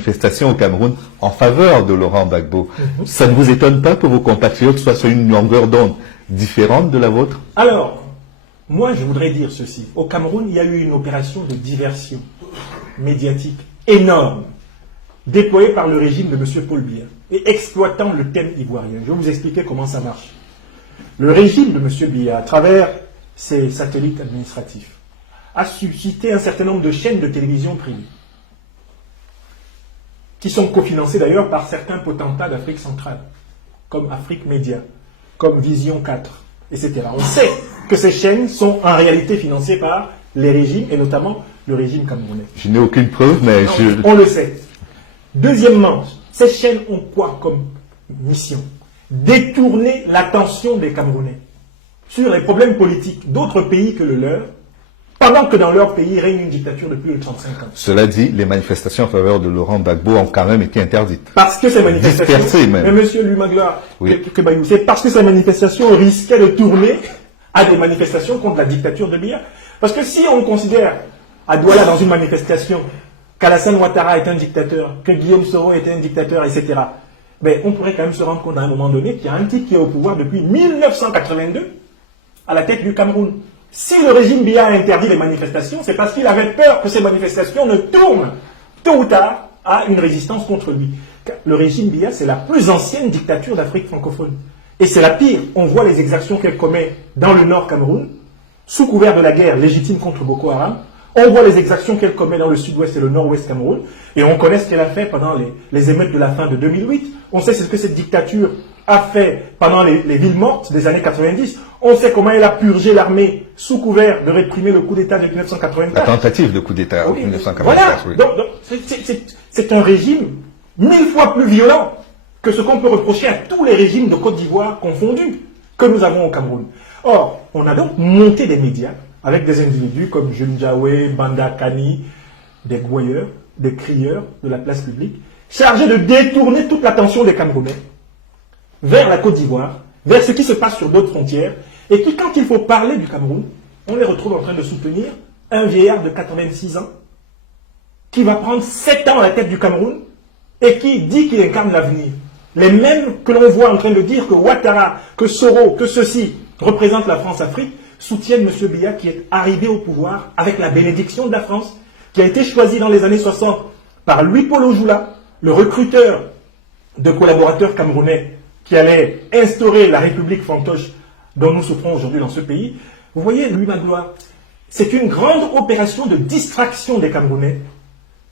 manifestations au Cameroun en faveur de Laurent Gbagbo. Ça ne vous étonne pas que vos compatriotes soient sur une longueur d'onde différente de la vôtre? Alors, moi je voudrais dire ceci. Au Cameroun, il y a eu une opération de diversion médiatique énorme, déployée par le régime de M. Paul Biya, et exploitant le thème ivoirien. Je vais vous expliquer comment ça marche. Le régime de M. Biya, à travers ses satellites administratifs, a suscité un certain nombre de chaînes de télévision privées, qui sont cofinancées d'ailleurs par certains potentats d'Afrique centrale, comme Afrique Média, comme Vision 4, etc. On sait que ces chaînes sont en réalité financées par les régimes, et notamment le régime camerounais. Je n'ai aucune preuve, mais On le sait. Deuxièmement, ces chaînes ont quoi comme mission? Détourner l'attention des Camerounais sur les problèmes politiques d'autres pays que le leur, pendant que dans leur pays règne une dictature depuis 35 ans. Cela dit, les manifestations en faveur de Laurent Gbagbo ont quand même été interdites. Parce que ces manifestations... Dispersées même. Mais monsieur Lumagla, Oui. c'est parce que ces manifestations risquaient de tourner à des manifestations contre la dictature de Biya. Parce que si on considère à Douala dans une manifestation qu'Alassane Ouattara est un dictateur, que Guillaume Soro est un dictateur, etc., ben, on pourrait quand même se rendre compte à un moment donné qu'il y a un type qui est au pouvoir depuis 1982 à la tête du Cameroun. Si le régime Biya a interdit les manifestations, c'est parce qu'il avait peur que ces manifestations ne tournent tôt ou tard à une résistance contre lui. Le régime Biya, c'est la plus ancienne dictature d'Afrique francophone. Et c'est la pire. On voit les exactions qu'elle commet dans le nord Cameroun, sous couvert de la guerre légitime contre Boko Haram. On voit les exactions qu'elle commet dans le sud-ouest et le nord-ouest Cameroun. Et on connaît ce qu'elle a fait pendant les émeutes de la fin de 2008. On sait ce que cette dictature a fait pendant les villes mortes des années 90. On sait comment elle a purgé l'armée sous couvert de réprimer le coup d'État de 1984. La tentative de coup d'État en Oui, 1984. voilà. Oui. Donc, c'est un régime 1000 fois plus violent que ce qu'on peut reprocher à tous les régimes de Côte d'Ivoire confondus que nous avons au Cameroun. Or, on a donc monté des médias avec des individus comme Jules Ndiawe, Banda Kani, des gouailleurs, des crieurs de la place publique, chargés de détourner toute l'attention des Camerounais vers la Côte d'Ivoire, vers ce qui se passe sur d'autres frontières, et qui, quand il faut parler du Cameroun, on les retrouve en train de soutenir un vieillard de 86 ans qui va prendre 7 ans à la tête du Cameroun et qui dit qu'il incarne l'avenir. Les mêmes que l'on voit en train de dire que Ouattara, que Soro, que ceux-ci représentent la France-Afrique, soutiennent M. Biya qui est arrivé au pouvoir avec la bénédiction de la France, qui a été choisi dans les années 60 par Louis-Paul Ojoula, le recruteur de collaborateurs camerounais qui allait instaurer la République fantoche dont nous souffrons aujourd'hui dans ce pays. Vous voyez, Louis Magloire, c'est une grande opération de distraction des Camerounais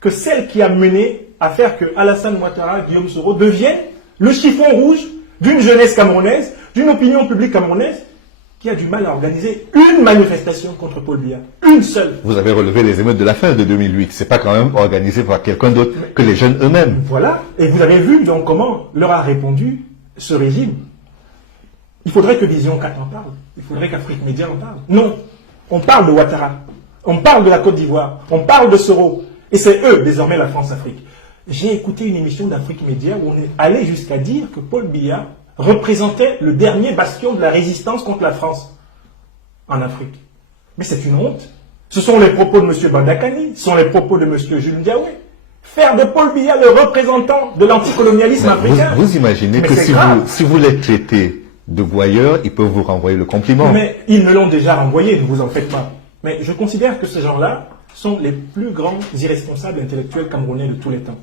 que celle qui a mené à faire que Alassane Ouattara, Guillaume Soro deviennent le chiffon rouge d'une jeunesse camerounaise, d'une opinion publique camerounaise qui a du mal à organiser une manifestation contre Paul Biya. Une seule. Vous avez relevé les émeutes de la fin de 2008. C'est pas quand même organisé par quelqu'un d'autre que les jeunes eux-mêmes. Voilà. Et vous avez vu donc comment leur a répondu ce régime. Il faudrait que Vision 4 en parle. Il faudrait qu'Afrique Média en parle. Non. On parle de Ouattara. On parle de la Côte d'Ivoire. On parle de Soro. Et c'est eux, désormais, la France-Afrique. J'ai écouté une émission d'Afrique Média où on est allé jusqu'à dire que Paul Biya représentait le dernier bastion de la résistance contre la France en Afrique. Mais c'est une honte. Ce sont les propos de M. Bandakani, ce sont les propos de M. Jules Ndiawe. Faire de Paul Biya le représentant de l'anticolonialisme africain. Vous imaginez mais que si vous les traitez de voyeurs, ils peuvent vous renvoyer le compliment. Mais ils me l'ont déjà renvoyé, ne vous en faites pas. Mais je considère que ces gens-là sont les plus grands irresponsables intellectuels camerounais de tous les temps.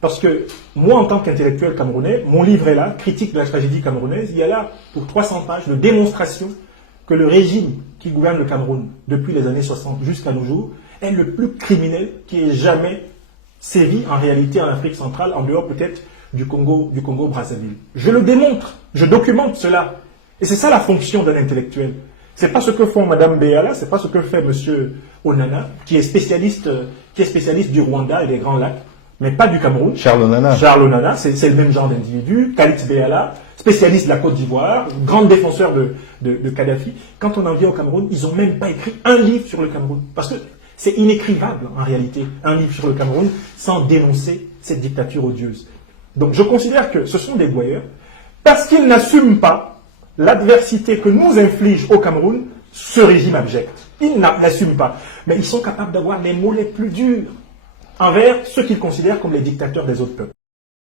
Parce que moi, en tant qu'intellectuel camerounais, mon livre est là, Critique de la tragédie camerounaise. Il y a là, pour 300 pages, de démonstration que le régime qui gouverne le Cameroun depuis les années 60 jusqu'à nos jours est le plus criminel qui ait jamais sévi en réalité en Afrique centrale, en dehors peut-être du Congo-Brazzaville. Je le démontre, je documente cela. Et c'est ça la fonction d'un intellectuel. C'est pas ce que font Mme Béala, c'est pas ce que fait M. Onana, qui est spécialiste du Rwanda et des Grands Lacs, mais pas du Cameroun. Charles Onana. Charles Onana, c'est le même genre d'individu. Khalid Béala, spécialiste de la Côte d'Ivoire, grand défenseur de Kadhafi. Quand on en vient au Cameroun, ils n'ont même pas écrit un livre sur le Cameroun. Parce que c'est inécrivable, en réalité, un livre sur le Cameroun, sans dénoncer cette dictature odieuse. Donc je considère que ce sont des gouailleurs, parce qu'ils n'assument pas l'adversité que nous inflige au Cameroun ce régime abject. Ils n'assument pas. Mais ils sont capables d'avoir les mots les plus durs envers ceux qu'ils considèrent comme les dictateurs des autres peuples.